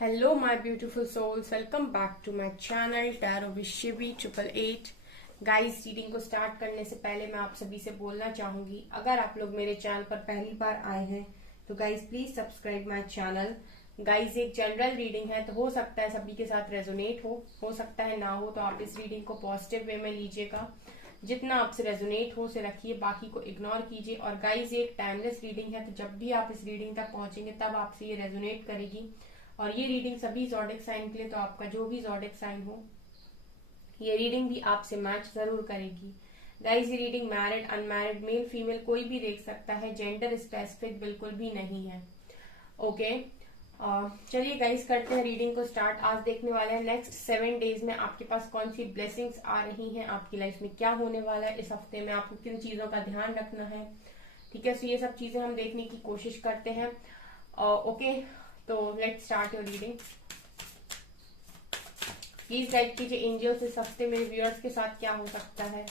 Hello my beautiful souls, welcome back to my channel Tarot with Shivi 888। Guys, reading को start करने से पहले मैं आप सभी से बोलना चाहूंगी, अगर आप लोग मेरे चैनल पर पहली बार आए हैं तो guys please subscribe my channel. Guys, एक जनरल रीडिंग है तो हो सकता है सभी के साथ रेजोनेट हो सकता है ना हो, तो आप इस रीडिंग को पॉजिटिव वे में लीजिएगा। जितना आपसे रेजोनेट हो उसे रखिए, बाकी को इग्नोर कीजिए। और गाइस, ये एक टाइमलेस रीडिंग है, तो जब भी आप इस रीडिंग तक पहुंचेंगे तब आपसे ये रेजोनेट करेगी। और ये रीडिंग सभी ज़ोडिक साइन के लिए, तो आपका जो भी ज़ोडिक साइन हो ये रीडिंग भी आपसे मैच जरूर करेगी। गाइस, ये reading married unmarried male female कोई भी देख सकता है, जेंडर स्पेसिफिक बिल्कुल भी नहीं है। ओके, चलिए गाइस करते हैं रीडिंग को स्टार्ट। आज देखने वाले हैं नेक्स्ट 7 डेज में आपके पास कौन सी ब्लेसिंग्स आ रही हैं, आपकी लाइफ में क्या होने वाला है, इस हफ्ते में आपको किन चीजों का ध्यान रखना है। ठीक है, सो ये सब चीजें हम देखने की कोशिश करते हैं। ओके, तो let's start your reading. Please guide कीजिए एंजल्स, इस हफ्ते मेरे व्यूअर्स के साथ क्या हो सकता है।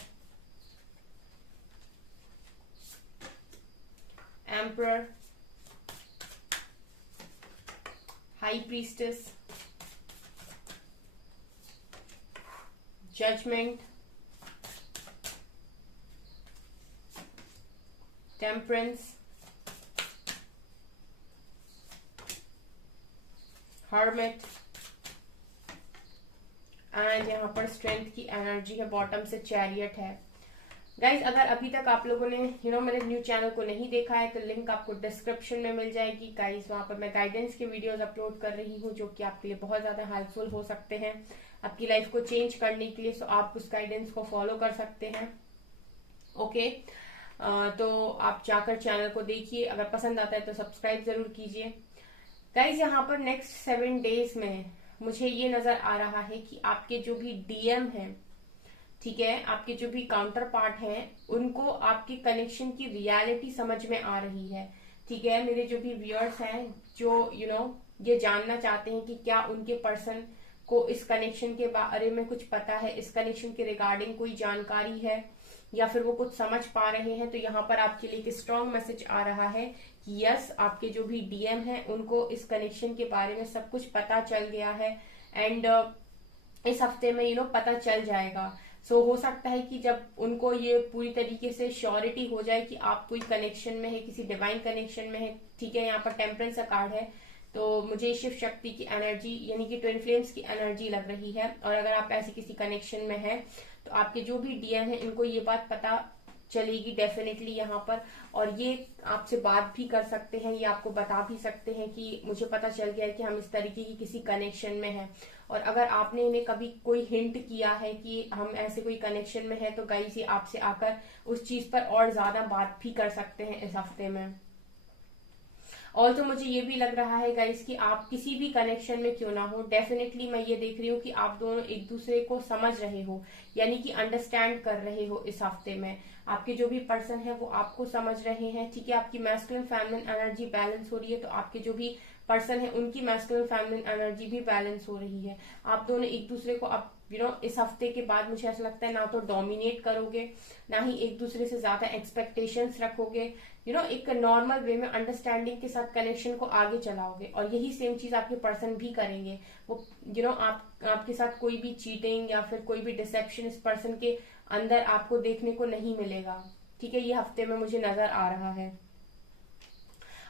Emperor, high priestess, judgement, temperance, hermit and यहाँ पर स्ट्रेंथ की एनर्जी है, बॉटम से चैरियट है। गाइज, अगर अभी तक आप लोगों ने मेरे न्यू चैनल को नहीं देखा है तो लिंक आपको डिस्क्रिप्शन में मिल जाएगी। गाइज, वहां पर मैं गाइडेंस के वीडियोस अपलोड कर रही हूँ जो कि आपके लिए बहुत ज्यादा हेल्पफुल हो सकते हैं आपकी लाइफ को चेंज करने के लिए। सो आप उस गाइडेंस को फॉलो कर सकते हैं। ओके, तो आप जाकर चैनल को देखिए, अगर पसंद आता है तो सब्सक्राइब जरूर कीजिए। गाइज, यहाँ पर नेक्स्ट 7 डेज में मुझे ये नजर आ रहा है कि आपके जो भी डीएम हैं, ठीक है, आपके जो भी काउंटर पार्ट हैं, उनको आपके कनेक्शन की रियलिटी समझ में आ रही है। ठीक है, मेरे जो भी व्यूअर्स हैं जो ये जानना चाहते हैं कि क्या उनके पर्सन को इस कनेक्शन के बारे में कुछ पता है, इस कनेक्शन के रिगार्डिंग कोई जानकारी है या फिर वो कुछ समझ पा रहे हैं, तो यहाँ पर आपके लिए एक स्ट्रॉन्ग मैसेज आ रहा है कि यस, आपके जो भी डीएम हैं उनको इस कनेक्शन के बारे में सब कुछ पता चल गया है एंड इस हफ्ते में पता चल जाएगा। सो हो सकता है कि जब उनको ये पूरी तरीके से श्योरिटी हो जाए कि आप कोई कनेक्शन में है, किसी डिवाइन कनेक्शन में है। ठीक है, यहाँ पर टेम्परेंस का कार्ड है, तो मुझे शिव शक्ति की एनर्जी यानी कि ट्विन फ्लेम्स की एनर्जी लग रही है। और अगर आप ऐसे किसी कनेक्शन में हैं तो आपके जो भी डीएम है इनको ये बात पता चलेगी डेफिनेटली यहाँ पर, और ये आपसे बात भी कर सकते हैं, ये आपको बता भी सकते हैं कि मुझे पता चल गया है कि हम इस तरीके की किसी कनेक्शन में हैं। और अगर आपने इन्हें कभी कोई हिंट किया है कि हम ऐसे कोई कनेक्शन में हैं तो गाइस ये आपसे आकर उस चीज पर और ज्यादा बात भी कर सकते हैं इस हफ्ते में। और तो मुझे ये भी लग रहा है गाइस कि आप किसी भी कनेक्शन में क्यों ना हो, डेफिनेटली मैं ये देख रही हूँ कि आप दोनों एक दूसरे को समझ रहे हो, यानी कि अंडरस्टैंड कर रहे हो। इस हफ्ते में आपके जो भी पर्सन है वो आपको समझ रहे हैं। ठीक है, आपकी मैस्कुलिन फेमिनिन एनर्जी बैलेंस हो रही है, तो आपके जो भी पर्सन है उनकी मैस्कुलिन फेमिनिन एनर्जी भी बैलेंस हो रही है। आप दोनों एक दूसरे को अब इस हफ्ते के बाद मुझे ऐसा लगता है ना तो डोमिनेट करोगे, ना ही एक दूसरे से ज्यादा एक्सपेक्टेशंस रखोगे। एक नॉर्मल वे में अंडरस्टैंडिंग के साथ कनेक्शन को आगे चलाओगे, और यही सेम चीज आपके पर्सन भी करेंगे। वो आपके साथ कोई भी चीटिंग या फिर कोई भी डिसेप्शन इस पर्सन के अंदर आपको देखने को नहीं मिलेगा। ठीक है, ये हफ्ते में मुझे नजर आ रहा है।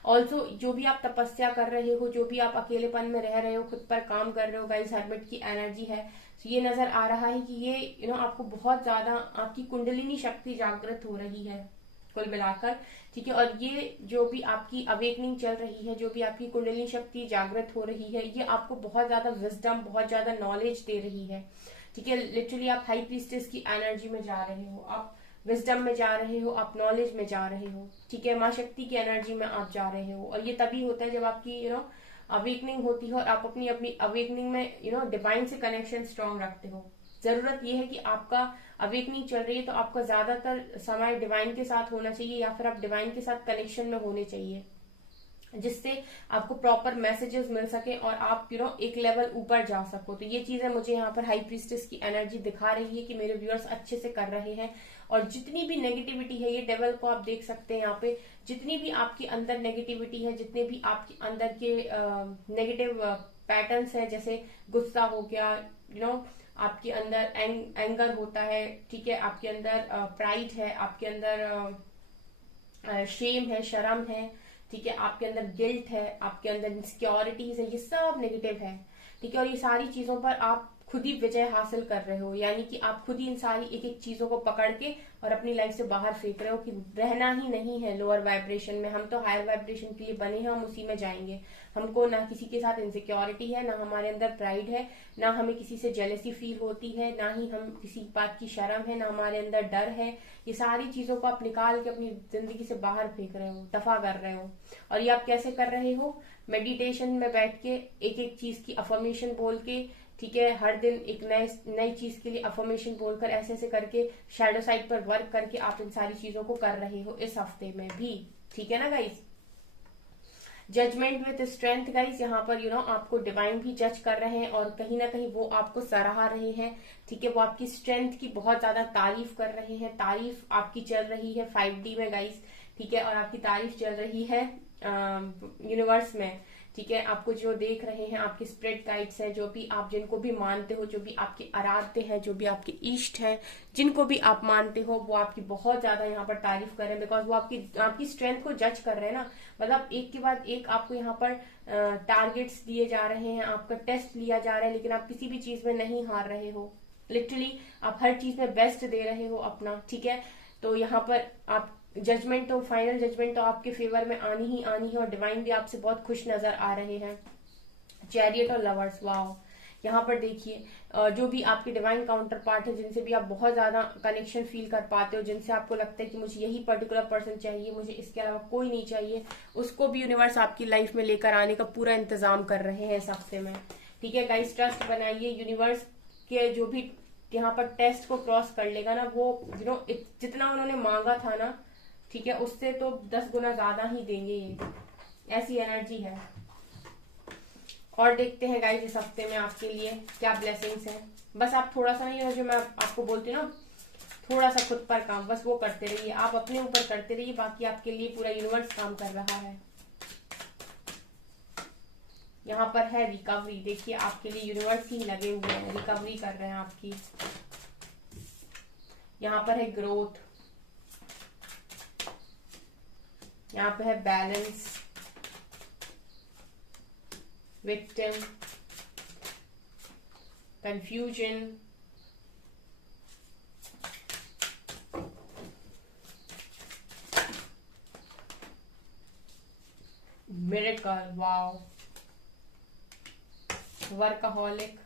ऑल्सो जो भी आप तपस्या कर रहे हो, जो भी आप अकेलेपन में रह रहे हो, खुद पर काम कर रहे हो, गाइस हर्मिट की एनर्जी है, तो ये नजर आ रहा है कि ये आपको बहुत ज्यादा आपकी कुंडलिनी शक्ति जागृत हो रही है कुल मिलाकर। ठीक है, और ये जो भी आपकी अवेकनिंग चल रही है, जो भी आपकी कुंडलिनी शक्ति जागृत हो रही है, ये आपको बहुत ज्यादा विजडम, बहुत ज्यादा नॉलेज दे रही है। ठीक है, लिटरली आप हाई प्रीस्टेस की एनर्जी में जा रहे हो, आप विजडम में जा रहे हो, आप नॉलेज में जा रहे हो। ठीक है, माँ शक्ति की एनर्जी में आप जा रहे हो, और ये तभी होता है जब आपकी अवेकनिंग होती है और आप अपनी अपनी अवेकनिंग में डिवाइन से कनेक्शन स्ट्रॉन्ग रखते हो। जरूरत यह है कि आपका अवेकनिंग चल रही है तो आपका ज्यादातर समय डिवाइन के साथ होना चाहिए, या फिर आप डिवाइन के साथ कनेक्शन में होने चाहिए, जिससे आपको प्रॉपर मैसेजेस मिल सके और आप एक लेवल ऊपर जा सको। तो ये चीजें मुझे यहाँ पर हाई प्रीस्टेस की एनर्जी दिखा रही है कि मेरे व्यूअर्स अच्छे से कर रहे हैं। और जितनी भी नेगेटिविटी है, ये डेवल को आप देख सकते हैं यहाँ पे, जितनी भी आपके अंदर नेगेटिविटी है, जितने भी आपके अंदर के नेगेटिव पैटर्न्स हैं, जैसे गुस्सा हो गया, आपके अंदर एंगर होता है, ठीक है, आपके अंदर प्राइड है, आपके अंदर शेम है, शर्म है, ठीक है, आपके अंदर गिल्ट है, आपके अंदर इनसिक्योरिटीज है, ये सब नेगेटिव है, ठीक है। और ये सारी चीजों पर आप खुद ही विजय हासिल कर रहे हो, यानी कि आप खुद ही इन सारी एक एक चीजों को पकड़ के और अपनी लाइफ से बाहर फेंक रहे हो कि रहना ही नहीं है लोअर वाइब्रेशन में, हम तो हायर वाइब्रेशन के लिए बने हैं, हम उसी में जाएंगे। हमको ना किसी के साथ इनसिक्योरिटी है, ना हमारे अंदर प्राइड है, ना हमें किसी से जेलसी फील होती है, ना ही हम किसी बात की शर्म है, ना हमारे अंदर डर है। ये सारी चीजों को आप निकाल के अपनी जिंदगी से बाहर फेंक रहे हो, दफा कर रहे हो। और ये आप कैसे कर रहे हो? मेडिटेशन में बैठ के एक एक चीज की अफर्मेशन बोल के, ठीक है, हर दिन एक नई चीज के लिए अफर्मेशन बोलकर, ऐसे ऐसे करके शैडो साइड पर वर्क करके आप इन सारी चीजों को कर रहे हो इस हफ्ते में भी, ठीक है ना guys. Judgement with strength guys, यहाँ पर आपको डिवाइन भी जज कर रहे हैं और कहीं ना कहीं वो आपको सराहा रहे हैं, ठीक है, वो आपकी स्ट्रेंथ की बहुत ज्यादा तारीफ कर रहे हैं, तारीफ आपकी चल रही है 5D में गाइस, ठीक है, और आपकी तारीफ चल रही है यूनिवर्स में, ठीक है। आपको जो देख रहे हैं, आपके स्पिरिट गाइड्स हैं, जो भी आप जिनको भी मानते हो, जो भी आपके आराध्य हैं, जो भी आपके इष्ट हैं, जिनको भी आप मानते हो, वो आपकी बहुत ज्यादा यहाँ पर तारीफ कर रहे हैं, बिकॉज वो आपकी स्ट्रेंथ को जज कर रहे हैं ना। मतलब एक के बाद एक आपको यहाँ पर टारगेट्स दिए जा रहे हैं, आपका टेस्ट लिया जा रहा है, लेकिन आप किसी भी चीज में नहीं हार रहे हो। लिटरली आप हर चीज में बेस्ट दे रहे हो अपना, ठीक है। तो यहाँ पर आप जजमेंट तो, फाइनल जजमेंट तो आपके फेवर में आनी ही आनी है, और डिवाइन भी आपसे बहुत खुश नजर आ रहे हैं। चैरियट और लवर्स, वाओ, यहाँ पर देखिए जो भी आपके डिवाइन काउंटर पार्ट है, जिनसे भी आप बहुत ज्यादा कनेक्शन फील कर पाते हो, जिनसे आपको लगता है कि मुझे यही पर्टिकुलर पर्सन चाहिए, मुझे इसके अलावा कोई नहीं चाहिए, उसको भी यूनिवर्स आपकी लाइफ में लेकर आने का पूरा इंतजाम कर रहे हैं इस हफ्ते में, ठीक है गाइस। ट्रस्ट बनाइए, यूनिवर्स के जो भी यहाँ पर टेस्ट को क्रॉस कर लेगा ना, वो जितना उन्होंने मांगा था ना, ठीक है, उससे तो 10 गुना ज्यादा ही देंगे, ये ऐसी एनर्जी है। और देखते हैं गाइस इस हफ्ते में आपके लिए क्या ब्लेसिंग्स हैं। बस आप थोड़ा सा नहीं, जो मैं आपको बोलती हूँ ना, थोड़ा सा खुद पर काम, बस वो करते रहिए, आप अपने ऊपर करते रहिए, बाकी आपके लिए पूरा यूनिवर्स काम कर रहा है। यहाँ पर है रिकवरी, देखिए आपके लिए यूनिवर्स ही लगे हुए हैं, रिकवरी कर रहे हैं आपकी। यहाँ पर है ग्रोथ, यहाँ पे है balance, victim, confusion, miracle, wow, workaholic,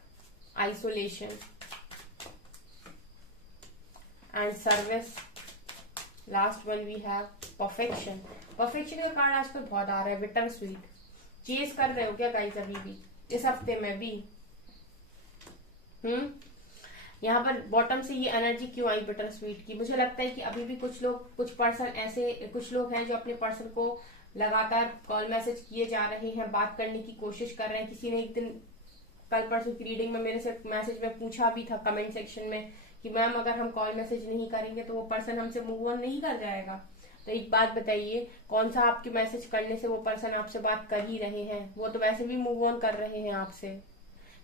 isolation and service. Last one we have perfection. Perfection का कार्ड आजकल बहुत आ रहा है, बिटर स्वीट। चेज कर रहे हो क्या गाइस अभी भी, इस हफ्ते में भी? यहाँ पर बॉटम से ये एनर्जी क्यों आई बिटर स्वीट की? मुझे लगता है कि अभी भी कुछ पर्सन ऐसे, कुछ लोग हैं जो अपने पर्सन को लगातार कॉल मैसेज किए जा रहे हैं, बात करने की कोशिश कर रहे हैं। किसी ने एक दिन कल परसों की रीडिंग में मेरे से मैसेज में पूछा भी था कमेंट सेक्शन में कि मैम अगर हम कॉल मैसेज नहीं करेंगे तो वो पर्सन हमसे मूव ऑन नहीं कर जाएगा। तो एक बात बताइए, कौन सा आपके मैसेज करने से वो पर्सन आपसे बात कर ही रहे हैं? वो तो वैसे भी मूव ऑन कर रहे हैं आपसे,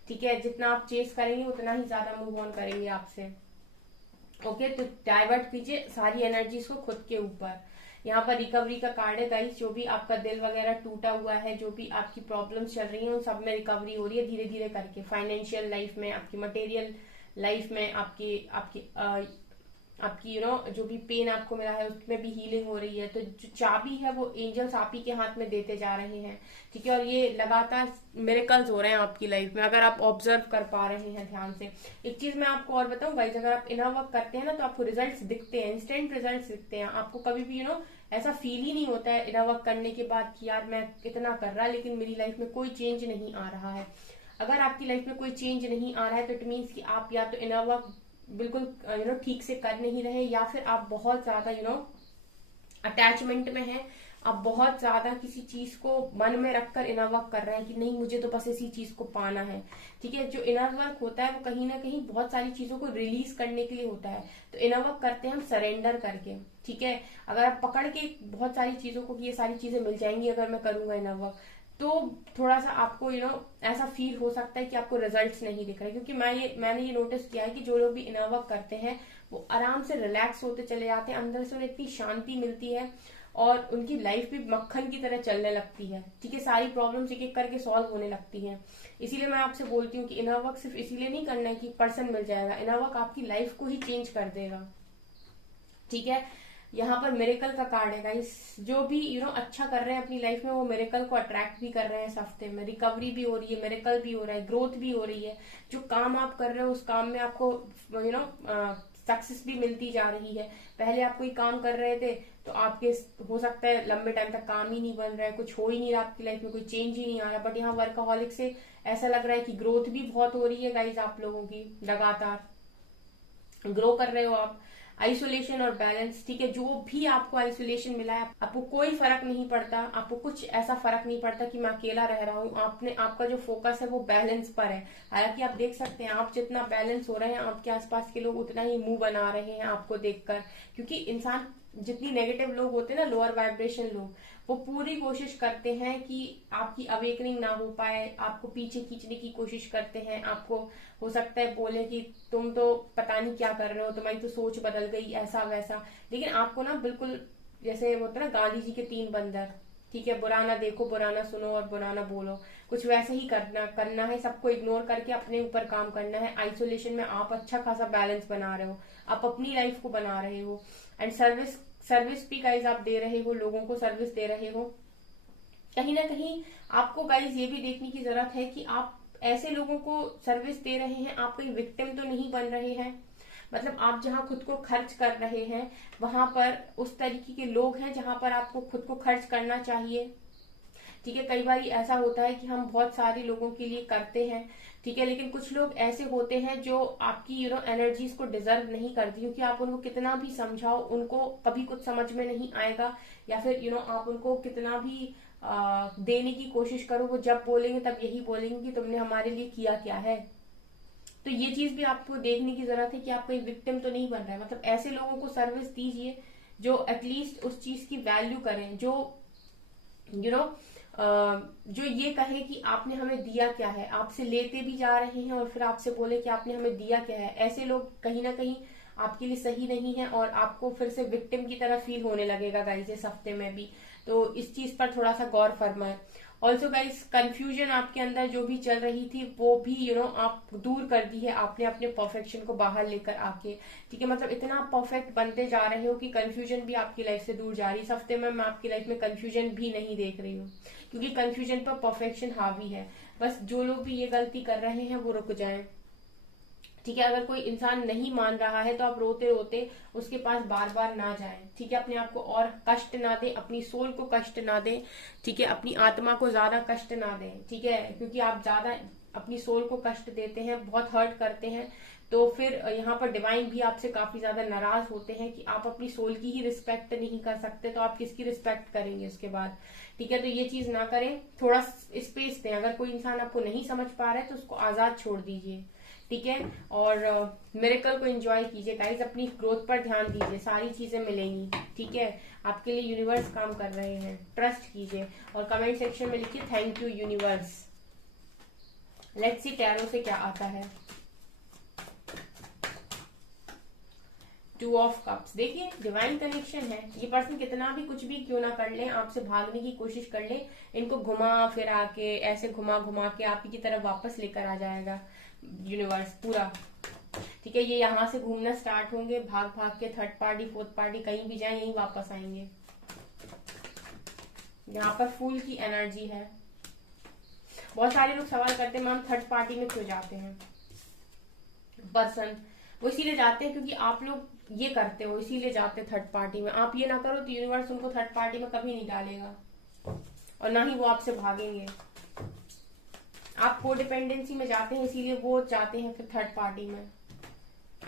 ठीक है। जितना आप चेस करेंगे उतना ही ज्यादा मूव ऑन करेंगे आपसे, ओके। तो डाइवर्ट कीजिए सारी एनर्जीज को खुद के ऊपर। यहाँ पर रिकवरी का कार्ड है गाइस, जो भी आपका दिल वगैरह टूटा हुआ है, जो भी आपकी प्रॉब्लम्स चल रही हैं, उन सब में रिकवरी हो रही है धीरे धीरे करके। फाइनेंशियल लाइफ में, आपकी मटेरियल लाइफ में, आपकी जो भी पेन आपको मिला है उसमें भी हीलिंग हो रही है। तो जो चाबी है वो एंजल्स आप ही के हाथ में देते जा रहे हैं, ठीक है। और ये लगातार मिरेकल्स हो रहे हैं आपकी लाइफ में, अगर आप ऑब्जर्व कर पा रहे हैं ध्यान से। एक चीज मैं आपको और बताऊं गाइस, अगर आप इनर वर्क करते हैं ना तो आपको रिजल्ट्स दिखते हैं, इंस्टेंट रिजल्ट्स दिखते हैं। आपको कभी भी ऐसा फील ही नहीं होता है इनर वर्क करने के बाद कि यार मैं इतना कर रहा लेकिन मेरी लाइफ में कोई चेंज नहीं आ रहा है। अगर आपकी लाइफ में कोई चेंज नहीं आ रहा है तो इट मीन्स कि आप या तो इनर वर्क बिल्कुल ठीक से कर नहीं रहे, या फिर आप बहुत ज्यादा अटैचमेंट में हैं, आप बहुत ज्यादा किसी चीज को मन में रखकर इनर वर्क कर रहे हैं कि नहीं मुझे तो बस इसी चीज को पाना है, ठीक है। जो इनर वर्क होता है वो कहीं ना कहीं बहुत सारी चीजों को रिलीज करने के लिए होता है। तो इनर वर्क करते हैं हम सरेंडर करके, ठीक है। अगर आप पकड़ के बहुत सारी चीजों को कि ये सारी चीजें मिल जाएंगी अगर मैं करूंगा इनर वर्क, तो थोड़ा सा आपको ऐसा फील हो सकता है कि आपको रिजल्ट्स नहीं दिख रहे, क्योंकि मैंने ये नोटिस किया है कि जो लोग भी इनर वर्क करते हैं वो आराम से रिलैक्स होते चले जाते हैं, अंदर से उन्हें इतनी शांति मिलती है और उनकी लाइफ भी मक्खन की तरह चलने लगती है। ठीक है, सारी प्रॉब्लम्स एक एक करके सॉल्व होने लगती हैं। इसीलिए मैं आपसे बोलती हूँ कि इनर वर्क सिर्फ इसीलिए नहीं करना है कि पर्सन मिल जाएगा, इनर वर्क आपकी लाइफ को ही चेंज कर देगा। ठीक है, यहाँ पर मिरेकल का कार्ड है गाइस। जो भी अच्छा कर रहे हैं अपनी लाइफ में वो मिरेकल को अट्रैक्ट भी कर रहे हैं इस हफ्ते में। रिकवरी भी हो रही है, मिरेकल भी हो रहा है, ग्रोथ भी हो रही है। जो काम आप कर रहे हो उस काम में आपको सक्सेस भी मिलती जा रही है। पहले आप कोई काम कर रहे थे तो आपके हो सकता है लंबे टाइम तक काम ही नहीं बन रहा है, कुछ हो ही नहीं रहा आपकी लाइफ में, कोई चेंज ही नहीं आ रहा, बट यहाँ वर्कaholic से ऐसा लग रहा है कि ग्रोथ भी बहुत हो रही है गाइज आप लोगों की, लगातार ग्रो कर रहे हो आप। आइसोलेशन और बैलेंस, ठीक है, जो भी आपको आइसोलेशन मिला है आपको कोई फर्क नहीं पड़ता, आपको कुछ ऐसा फर्क नहीं पड़ता कि मैं अकेला रह रहा हूँ। आपका जो फोकस है वो बैलेंस पर है। हालांकि आप देख सकते हैं आप जितना बैलेंस हो रहे हैं आपके आसपास के लोग उतना ही मुंह बना रहे हैं आपको देखकर, क्योंकि इंसान जितनी नेगेटिव लोग होते हैं ना, लोअर वाइब्रेशन लोग, वो पूरी कोशिश करते हैं कि आपकी अवेकनिंग ना हो पाए, आपको पीछे खींचने की कोशिश करते हैं। आपको हो सकता है बोले कि तुम तो पता नहीं क्या कर रहे हो, तुम्हारी तो सोच बदल गई, ऐसा वैसा। लेकिन आपको ना बिल्कुल जैसे होता है ना गांधी जी के 3 बंदर, ठीक है, बुरा ना देखो, बुरा ना सुनो और बुरा ना बोलो, कुछ वैसे ही करना है। सबको इग्नोर करके अपने ऊपर काम करना है। आइसोलेशन में आप अच्छा खासा बैलेंस बना रहे हो, आप अपनी लाइफ को बना रहे हो। एंड सर्विस भी गाइज आप दे रहे हो, लोगों को सर्विस दे रहे हो। कहीं ना कहीं आपको गाइज ये भी देखने की जरूरत है कि आप ऐसे लोगों को सर्विस दे रहे हैं, आप कोई विक्टिम तो नहीं बन रहे हैं। मतलब आप जहां खुद को खर्च कर रहे हैं वहां पर उस तरीके के लोग हैं जहां पर आपको खुद को खर्च करना चाहिए। ठीक है, कई बार ऐसा होता है कि हम बहुत सारे लोगों के लिए करते हैं, ठीक है, लेकिन कुछ लोग ऐसे होते हैं जो आपकी एनर्जीज को डिजर्व नहीं करती, क्योंकि आप उनको कितना भी समझाओ उनको कभी कुछ समझ में नहीं आएगा, या फिर आप उनको कितना भी देने की कोशिश करो, वो जब बोलेंगे तब यही बोलेंगे कि तुमने हमारे लिए किया क्या है। तो ये चीज भी आपको देखने की जरूरत है कि आप कोई विक्टिम तो नहीं बन रहा है। मतलब ऐसे लोगों को सर्विस दीजिए जो एटलीस्ट उस चीज की वैल्यू करें, जो जो ये कहे कि आपने हमें दिया क्या है, आपसे लेते भी जा रहे हैं और फिर आपसे बोले कि आपने हमें दिया क्या है। ऐसे लोग कहीं ना कहीं आपके लिए सही नहीं है और आपको फिर से विक्टिम की तरह फील होने लगेगा गाइस इस हफ्ते में भी। तो इस चीज पर थोड़ा सा गौर फरमाएं। ऑल्सो गाइस, कंफ्यूजन आपके अंदर जो भी चल रही थी वो भी आप दूर कर दी है आपने अपने परफेक्शन को बाहर लेकर आके। ठीक है, मतलब इतना परफेक्ट बनते जा रहे हो कि कंफ्यूजन भी आपकी लाइफ से दूर जा रही है। इस हफ्ते में मैं आपकी लाइफ में कंफ्यूजन भी नहीं देख रही हूँ, क्योंकि कंफ्यूजन पर परफेक्शन हावी है। बस जो लोग भी ये गलती कर रहे हैं वो रुक जाएं। ठीक है, अगर कोई इंसान नहीं मान रहा है तो आप रोते रोते उसके पास बार बार ना जाएं। ठीक है, अपने आप को और कष्ट ना दें, अपनी सोल को कष्ट ना दें। ठीक है, अपनी आत्मा को ज्यादा कष्ट ना दें। ठीक है, क्योंकि आप ज्यादा अपनी सोल को कष्ट देते हैं, बहुत हर्ट करते हैं, तो फिर यहाँ पर डिवाइन भी आपसे काफी ज्यादा नाराज होते हैं कि आप अपनी सोल की ही रिस्पेक्ट नहीं कर सकते, तो आप किसकी रिस्पेक्ट करेंगे उसके बाद। ठीक है, तो ये चीज ना करें, थोड़ा स्पेस दें। अगर कोई इंसान आपको नहीं समझ पा रहा है तो उसको आजाद छोड़ दीजिए। ठीक है, और मिरेकल को एंजॉय कीजिए गाइस, अपनी ग्रोथ पर ध्यान दीजिए, सारी चीजें मिलेंगी। ठीक है, आपके लिए यूनिवर्स काम कर रहे हैं, ट्रस्ट कीजिए और कमेंट सेक्शन में लिखिए thank you universe. Let's see tarot से क्या आता है। 2 ऑफ कप्स, देखिए डिवाइन कनेक्शन है। ये पर्सन कितना भी कुछ भी क्यों ना कर ले, आपसे भागने की कोशिश कर ले, इनको घुमा फिरा के ऐसे घुमा घुमा के आप ही की तरफ वापस लेकर आ जाएगा यूनिवर्स पूरा। ठीक है, ये यहाँ से घूमना स्टार्ट होंगे, भाग भाग के, थर्ड पार्टी फोर्थ पार्टी कहीं भी जाए यहीं वापस आएंगे। यहाँ पर फूल की एनर्जी है। बहुत सारे लोग सवाल करते हैं मैम थर्ड पार्टी में क्यों जाते हैं पर्सन, वो इसीलिए जाते हैं क्योंकि आप लोग ये करते हो, इसीलिए जाते हैं थर्ड पार्टी में। आप ये ना करो तो यूनिवर्स उनको थर्ड पार्टी में कभी नहीं डालेगा और ना ही वो आपसे भागेंगे। आप को डिपेंडेंसी में जाते हैं इसीलिए वो जाते हैं फिर थर्ड पार्टी में।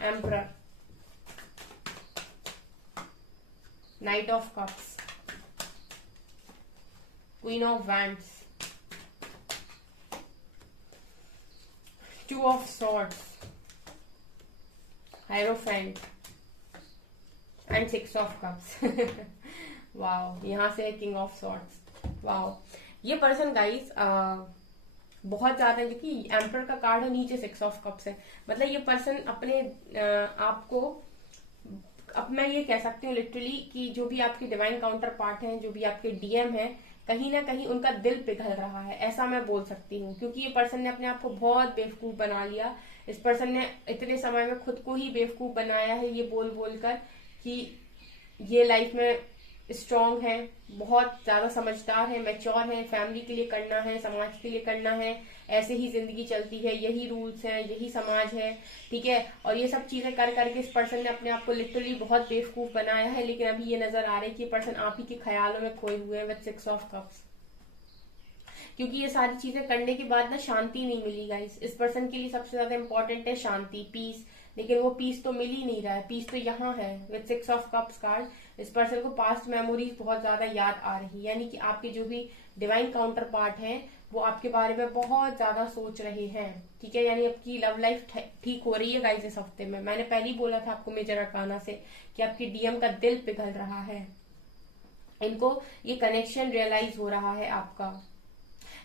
Emperor, night of cups, queen of wands, 2 of swords, hierophant and 6 of cups. Wow, यहां से किंग ऑफ सॉर्ड्स। वाओ, ये पर्सन गाइस बहुत ज्यादा, क्योंकि एम्पर का कार्ड है, नीचे 6 ऑफ कप्स है, मतलब ये पर्सन अपने आप को, अब मैं ये कह सकती हूँ लिटरली कि जो भी आपके डिवाइन काउंटर पार्ट हैं, जो भी आपके डीएम है, कहीं ना कहीं उनका दिल पिघल रहा है, ऐसा मैं बोल सकती हूँ। क्योंकि ये पर्सन ने अपने आप को बहुत बेवकूफ बना लिया। इस पर्सन ने इतने समय में खुद को ही बेवकूफ बनाया है, ये बोल बोल कर कि ये लाइफ में स्ट्रांग है, बहुत ज्यादा समझदार है, मैच्योर है, फैमिली के लिए करना है, समाज के लिए करना है, ऐसे ही जिंदगी चलती है, यही रूल्स हैं, यही समाज है, ठीक है। और ये सब चीजें कर करके इस पर्सन ने अपने आप को लिटरली बहुत बेवकूफ बनाया है। लेकिन अभी ये नजर आ रहा है कि ये पर्सन आप ही के ख्यालों में खोए हुए हैं विद 6 ऑफ कप्स। क्योंकि ये सारी चीजें करने के बाद ना शांति नहीं मिली गाइस। इस पर्सन के लिए सबसे ज्यादा इंपॉर्टेंट है शांति, पीस, लेकिन वो पीस तो मिल ही नहीं रहा है। पीस तो यहाँ है विद 6 ऑफ कप्स कार्ड। इस पर्सन को पास्ट मेमोरीज बहुत ज्यादा याद आ रही है, यानी कि आपके जो भी डिवाइन काउंटर पार्ट हैं वो आपके बारे में बहुत ज्यादा सोच रहे हैं, ठीक है। यानी आपकी लव लाइफ ठीक हो रही है गाइस इस हफ्ते में। मैंने पहले ही बोला था आपको मेजर अरकाना से कि आपके डीएम का दिल पिघल रहा है, इनको ये कनेक्शन रियलाइज हो रहा है आपका,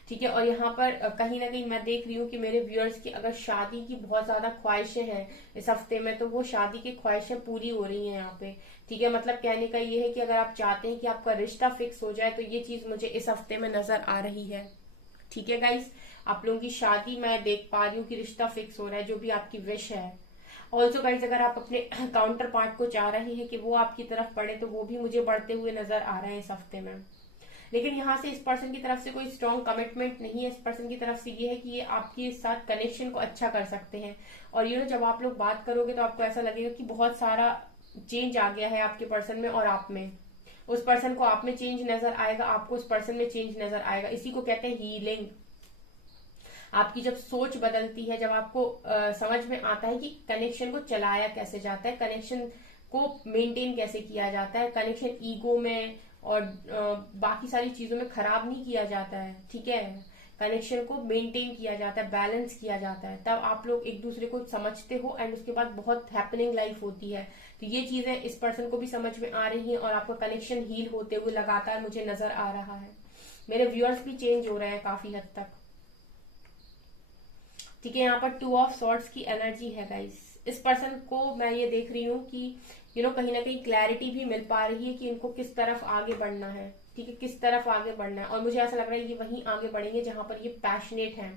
ठीक है। और यहाँ पर कहीं ना कहीं मैं देख रही हूँ कि मेरे व्यूअर्स की अगर शादी की बहुत ज्यादा ख्वाहिशें हैं इस हफ्ते में, तो वो शादी की ख्वाहिशें पूरी हो रही हैं यहाँ पे, ठीक है। मतलब कहने का ये है कि अगर आप चाहते हैं कि आपका रिश्ता फिक्स हो जाए, तो ये चीज मुझे इस हफ्ते में नजर आ रही है, ठीक है गाइस। आप लोगों की शादी मैं देख पा रही हूँ कि रिश्ता फिक्स हो रहा है, जो भी आपकी विश है। ऑल्सो गाइस, अगर आप अपने काउंटर पार्ट को चाह रहे हैं कि वो आपकी तरफ बढ़े, तो वो भी मुझे बढ़ते हुए नजर आ रहे हैं इस हफ्ते में। लेकिन यहाँ से इस पर्सन की तरफ से कोई स्ट्रॉन्ग कमिटमेंट नहीं है। इस पर्सन की तरफ से ये है कि ये आपके साथ कनेक्शन को अच्छा कर सकते हैं। और जब आप लोग बात करोगे तो आपको ऐसा लगेगा कि बहुत सारा चेंज आ गया है आपके पर्सन में और आप में। उस पर्सन को आप में चेंज नजर आएगा, आपको उस पर्सन में चेंज नजर आएगा। इसी को कहते हैं हीलिंग। आपकी जब सोच बदलती है, जब आपको समझ में आता है कि कनेक्शन को चलाया कैसे जाता है, कनेक्शन को मेंटेन कैसे किया जाता है, कनेक्शन ईगो में और बाकी सारी चीजों में खराब नहीं किया जाता है, ठीक है। कनेक्शन को मेंटेन किया जाता है, बैलेंस किया जाता है, तब आप लोग एक दूसरे को समझते हो एंड उसके बाद बहुत हैपनिंग लाइफ होती है। तो ये चीजें इस पर्सन को भी समझ में आ रही हैं और आपका कनेक्शन हील होते हुए लगातार मुझे नजर आ रहा है। मेरे व्यूअर्स भी चेंज हो रहे हैं काफी हद तक, ठीक है। यहाँ पर 2 ऑफ सॉर्ड्स की एनर्जी है गाइस। इस पर्सन को मैं ये देख रही हूँ कि कहीं ना कहीं क्लैरिटी भी मिल पा रही है कि इनको किस तरफ आगे बढ़ना है, ठीक है, किस तरफ आगे बढ़ना है। और मुझे ऐसा लग रहा है ये वहीं आगे बढ़ेंगे जहां पर ये पैशनेट हैं,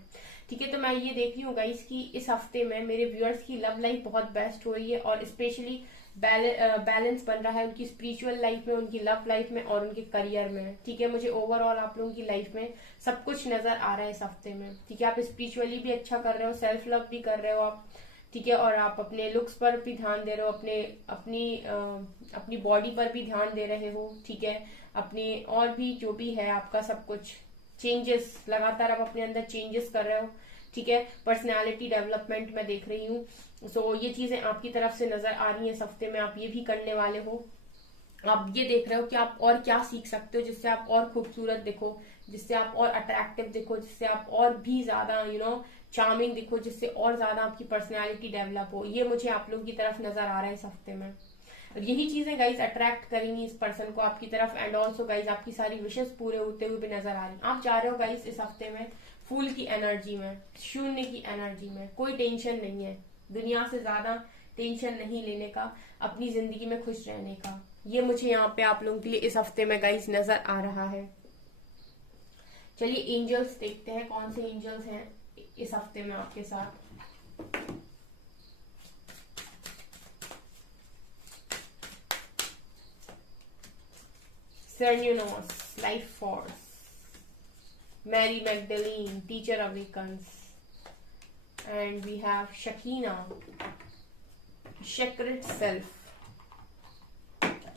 ठीक है। तो मैं ये देख रही हूँ गाइस कि इस हफ्ते में मेरे व्यूअर्स की लव लाइफ बहुत बेस्ट हो रही है और स्पेशली बैलेंस बन रहा है उनकी स्पिरिचुअल लाइफ में, उनकी लव लाइफ में और उनके करियर में, ठीक है। मुझे ओवरऑल आप लोगों की लाइफ में सब कुछ नजर आ रहा है इस हफ्ते में, ठीक है। आप स्पिरिचुअली भी अच्छा कर रहे हो, सेल्फ लव भी कर रहे हो आप, ठीक है। और आप अपने लुक्स पर भी ध्यान दे रहे हो, अपनी बॉडी पर भी ध्यान दे रहे हो, ठीक है। अपनी और भी जो भी है आपका सब कुछ चेंजेस, लगातार आप अपने अंदर चेंजेस कर रहे हो, ठीक है। पर्सनैलिटी डेवलपमेंट मैं देख रही हूँ। सो ये चीजें आपकी तरफ से नजर आ रही हैं इस हफ्ते में। आप ये भी करने वाले हो, आप ये देख रहे हो कि आप और क्या सीख सकते हो जिससे आप और खूबसूरत दिखो, जिससे आप और अट्रैक्टिव दिखो, जिससे आप और भी ज्यादा चार्मिंग दिखो, जिससे और ज्यादा आपकी पर्सनैलिटी डेवलप हो। ये मुझे आप लोगों की तरफ नजर आ रहा है इस हफ्ते में। और यही चीजें गाइज अट्रैक्ट करेंगी इस पर्सन को आपकी तरफ। एंड ऑल्सो गाइज आपकी सारी विशेष पूरे होते हुए भी नजर आ रही है। आप जा रहे हो गाइज इस हफ्ते में फूल की एनर्जी में, शून्य की एनर्जी में। कोई टेंशन नहीं है, दुनिया से ज्यादा टेंशन नहीं लेने का, अपनी जिंदगी में खुश रहने का। ये मुझे यहाँ पे आप लोगों के लिए इस हफ्ते में गाइस नजर आ रहा है। चलिए एंजल्स देखते हैं कौन से एंजल्स हैं इस हफ्ते में आपके साथ। Cernunnos, Life Force, Mary Magdalene, Teacher Awakens, and we have Shakina, Sacred Self.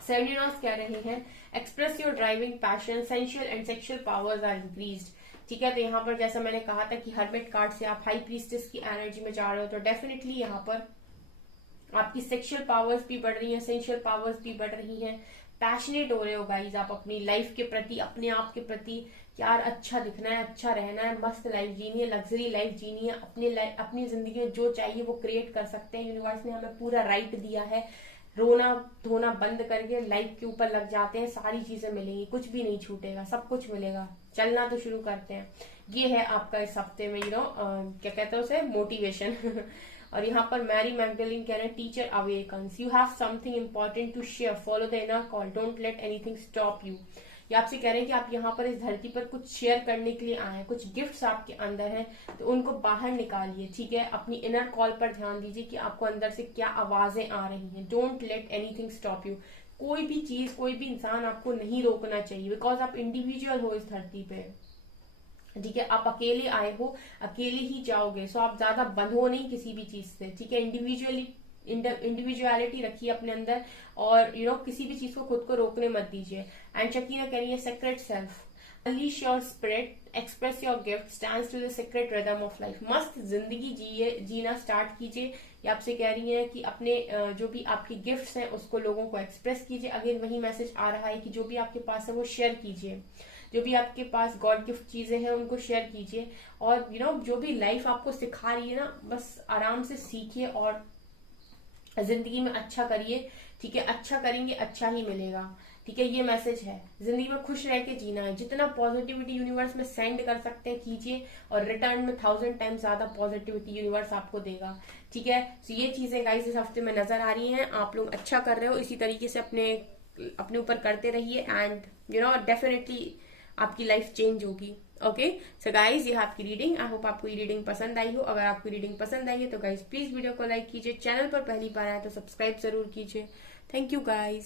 Cernunnos कह रहे हैं express your driving passion, sensual and sexual powers are increased, ठीक है। तो यहाँ पर जैसा मैंने कहा था कि हर्मिट कार्ड से आप हाई प्रीस्टेस की एनर्जी में जा रहे हो, तो डेफिनेटली यहाँ पर आपकी सेक्सुअल पावर्स भी बढ़ रही हैं, सेंशुअल पावर्स भी बढ़ रही हैं। पैशनेट हो रहे हो गाइज आप अपनी लाइफ के प्रति, अपने आप के प्रति। यार अच्छा दिखना है, अच्छा रहना है, मस्त लाइफ जीनी है, लग्जरी लाइफ जीनी है। अपनी जिंदगी में जो चाहिए वो क्रिएट कर सकते हैं। यूनिवर्स ने हमें पूरा राइट दिया है। रोना धोना बंद करके लाइफ के ऊपर लग जाते हैं, सारी चीजें मिलेंगी, कुछ भी नहीं छूटेगा, सब कुछ मिलेगा। चलना तो शुरू करते हैं। ये है आपका इस हफ्ते में क्या कहते हैं उसे, मोटिवेशन। और यहाँ पर मैरी मैगडलिन कह रहे हैं teacher awakens, you have something important to share, follow the inner call, don't let anything stop you. ये आपसे कह रहे हैं कि आप यहाँ पर इस धरती पर कुछ शेयर करने के लिए आए हैं, कुछ गिफ्ट्स आपके अंदर हैं, तो उनको बाहर निकालिए, ठीक है। अपनी इनर कॉल पर ध्यान दीजिए कि आपको अंदर से क्या आवाजें आ रही हैं। Don't let anything stop you. कोई भी चीज, कोई भी इंसान आपको नहीं रोकना चाहिए, बिकॉज आप इंडिविजुअल हो इस धरती पे, ठीक है। आप अकेले आए हो, अकेले ही जाओगे, सो आप ज्यादा बंधो नहीं किसी भी चीज से, ठीक है। इंडिविजुअलिटी रखिए अपने अंदर, और किसी भी चीज को खुद को रोकने मत दीजिए। एंड शकीना कह रही है secret self, unleash your spirit, express your gift, stands to the secret rhythm of life. मस्त जिंदगी जीना स्टार्ट कीजिए। ये आपसे कह रही है कि अपने जो भी आपकी गिफ्ट्स हैं उसको लोगों को एक्सप्रेस कीजिए। अगेन वही मैसेज आ रहा है कि जो भी आपके पास है वो शेयर कीजिए, जो भी आपके पास गॉड गिफ्ट चीजें हैं उनको शेयर कीजिए। और जो भी लाइफ आपको सिखा रही है ना, बस आराम से सीखिए और जिंदगी में अच्छा करिए, ठीक है। अच्छा करेंगे अच्छा ही मिलेगा, ठीक है। ये मैसेज है, जिंदगी में खुश रह के जीना है। जितना पॉजिटिविटी यूनिवर्स में सेंड कर सकते हैं कीजिए, और रिटर्न में 1000 टाइम्स ज्यादा पॉजिटिविटी यूनिवर्स आपको देगा, ठीक है। तो ये चीजें गाइस इस हफ्ते में नजर आ रही हैं। आप लोग अच्छा कर रहे हो, इसी तरीके से अपने ऊपर करते रहिए, एंड डेफिनेटली आपकी लाइफ चेंज होगी। ओके, सो गाइज ये है आपकी रीडिंग। आई होप आपको ये रीडिंग पसंद आई हो। अगर आपको रीडिंग पसंद आई है तो गाइज प्लीज वीडियो को लाइक कीजिए, चैनल पर पहली बार आए तो सब्सक्राइब जरूर कीजिए। Thank you guys.